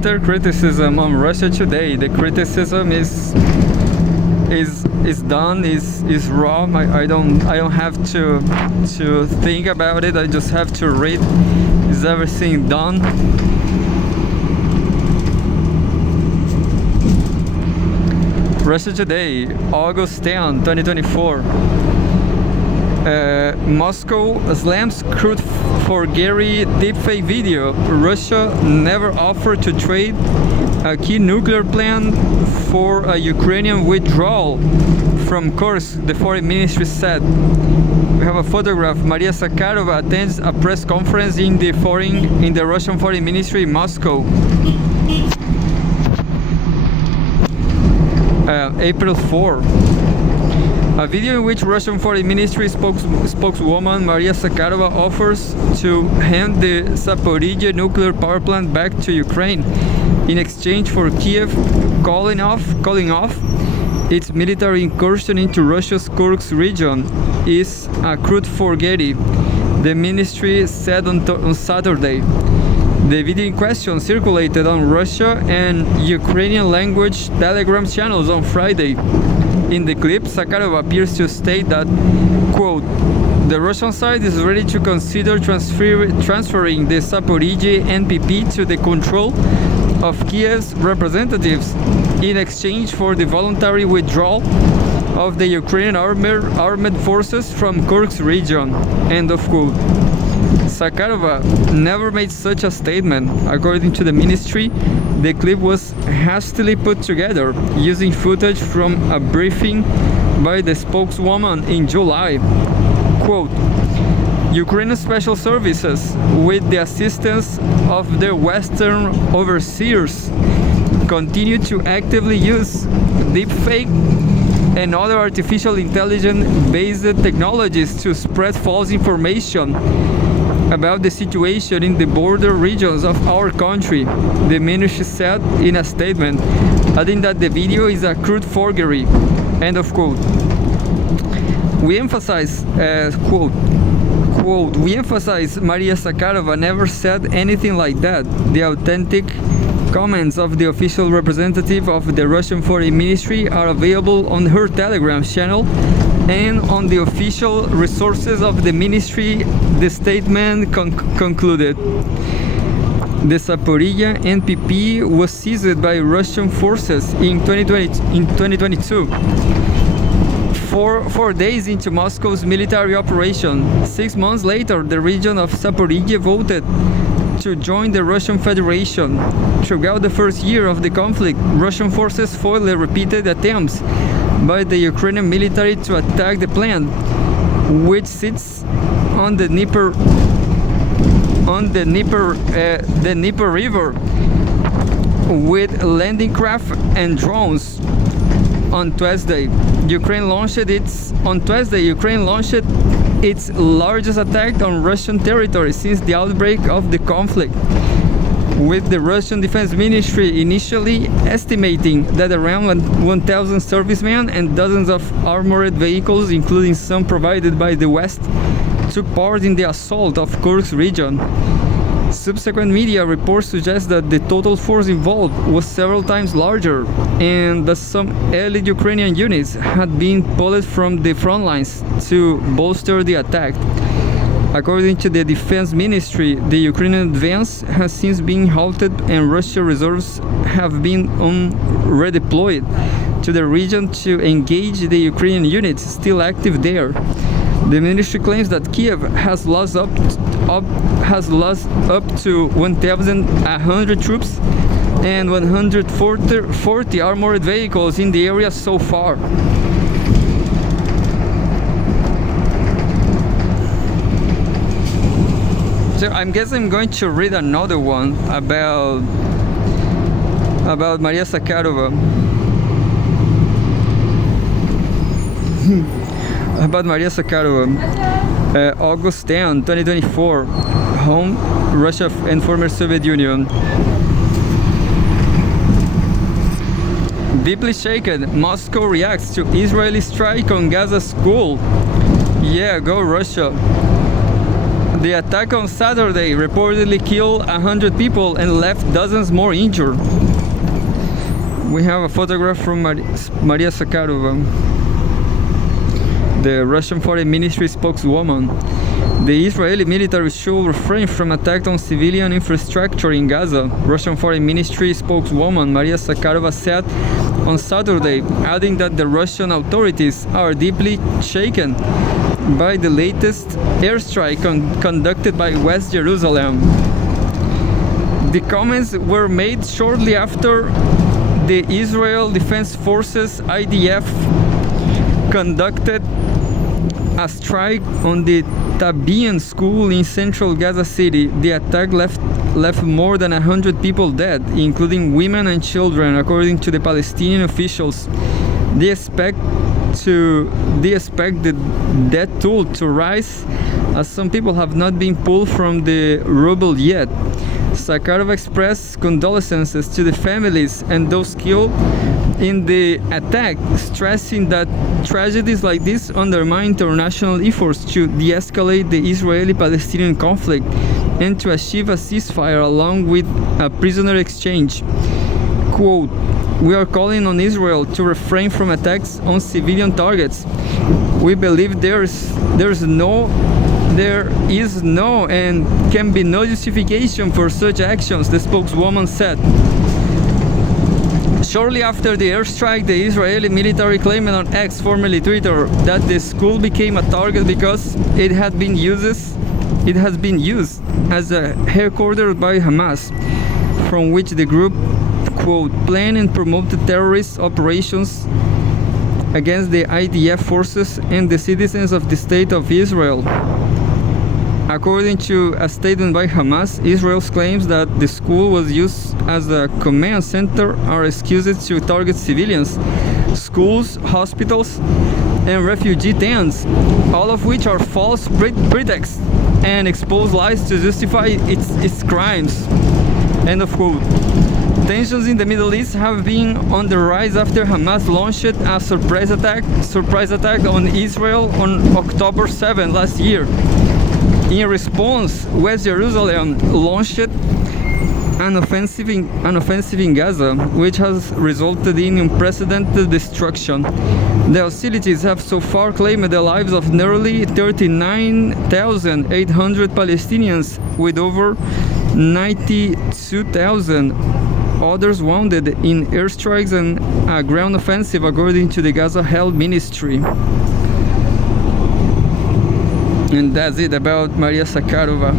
Twitter criticism on Russia Today. The criticism is done, is raw. I don't have to think about it. I just have to read. Is everything done? Russia Today, August 10, 2024. Moscow slams crude for Gary deepfake video. Russia never offered to trade a key nuclear plant for a Ukrainian withdrawal from Kursk, the foreign ministry said. We have a photograph. Maria Zakharova attends a press conference in the Russian foreign ministry in Moscow. April 4. A video in which Russian Foreign Ministry spokeswoman Maria Zakharova offers to hand the Zaporizhzhia nuclear power plant back to Ukraine in exchange for Kiev calling off its military incursion into Russia's Kursk region is a crude forgery, the ministry said on Saturday. The video in question circulated on Russia and Ukrainian language Telegram channels on Friday. In the clip, Zakharova appears to state that, quote, the Russian side is ready to consider transferring the Zaporizhzhia NPP to the control of Kiev's representatives in exchange for the voluntary withdrawal of the Ukrainian armed forces from Kursk region, end of quote. Zakharova never made such a statement. According to the ministry, the clip was hastily put together using footage from a briefing by the spokeswoman in July. Quote, Ukrainian special services, with the assistance of their Western overseers, continue to actively use deepfake and other artificial intelligence-based technologies to spread false information about the situation in the border regions of our country, the ministry said in a statement, adding that the video is a crude forgery, end of quote. We emphasize, quote, we emphasize Maria Zakharova never said anything like that. The authentic comments of the official representative of the Russian Foreign Ministry are available on her Telegram channel and on the official resources of the ministry, the statement concluded. The Zaporizhzhia NPP was seized by Russian forces in 2022. Four days into Moscow's military operation, 6 months later, the region of Zaporizhzhia voted to join the Russian Federation. Throughout the first year of the conflict, Russian forces foiled repeated attempts by the Ukrainian military to attack the plant, which sits on the Dnieper River, with landing craft and drones. On Tuesday, Ukraine launched its largest attack on Russian territory since the outbreak of the conflict, with the Russian Defense Ministry initially estimating that around 1,000 servicemen and dozens of armored vehicles, including some provided by the West, took part in the assault of Kursk region. Subsequent media reports suggest that the total force involved was several times larger, and that some elite Ukrainian units had been pulled from the front lines to bolster the attack. According to the Defense Ministry, the Ukrainian advance has since been halted and Russian reserves have been redeployed to the region to engage the Ukrainian units still active there. The ministry claims that Kiev has lost up to 1,100 troops and 140 armored vehicles in the area so far. So I guess I'm going to read another one about Maria Zakharova. About Maria Zakharova. August 10, 2024. Home, Russia and former Soviet Union. Deeply shaken, Moscow reacts to Israeli strike on Gaza school. Yeah, go Russia. The attack on Saturday reportedly killed 100 people and left dozens more injured. We have a photograph from Maria Zakharova, the Russian Foreign Ministry spokeswoman. The Israeli military should refrain from attack on civilian infrastructure in Gaza, Russian Foreign Ministry spokeswoman Maria Zakharova said on Saturday, adding that the Russian authorities are deeply shaken by the latest airstrike conducted by West Jerusalem. The comments were made shortly after the Israel Defense Forces IDF conducted a strike on the Tabian school in central Gaza City. The attack left more than 100 people dead, including women and children, according to the Palestinian officials. They expect the death toll to rise, as some people have not been pulled from the rubble yet. Zakharova expressed condolences to the families and those killed in the attack, stressing that tragedies like this undermine international efforts to de-escalate the Israeli-Palestinian conflict and to achieve a ceasefire along with a prisoner exchange. Quote, "We are calling on Israel to refrain from attacks on civilian targets. We believe there is no and can be no justification for such actions," the spokeswoman said. Shortly after the airstrike, the Israeli military claimed on X, formerly Twitter, that the school became a target because it has been used as a headquarters by Hamas, from which the group, quote, "planned and promoted terrorist operations against the IDF forces and the citizens of the State of Israel." According to a statement by Hamas, Israel's claims that the school was used as a command center are excused to target civilians, schools, hospitals, and refugee tents, all of which are false pretexts and expose lies to justify its crimes. End of quote. Tensions in the Middle East have been on the rise after Hamas launched a surprise attack on Israel on October 7 last year. In response, West Jerusalem launched an offensive in Gaza, which has resulted in unprecedented destruction. The hostilities have so far claimed the lives of nearly 39,800 Palestinians, with over 92,000 others wounded in airstrikes and a ground offensive, according to the Gaza Health Ministry. And that's it about Maria Zakharova.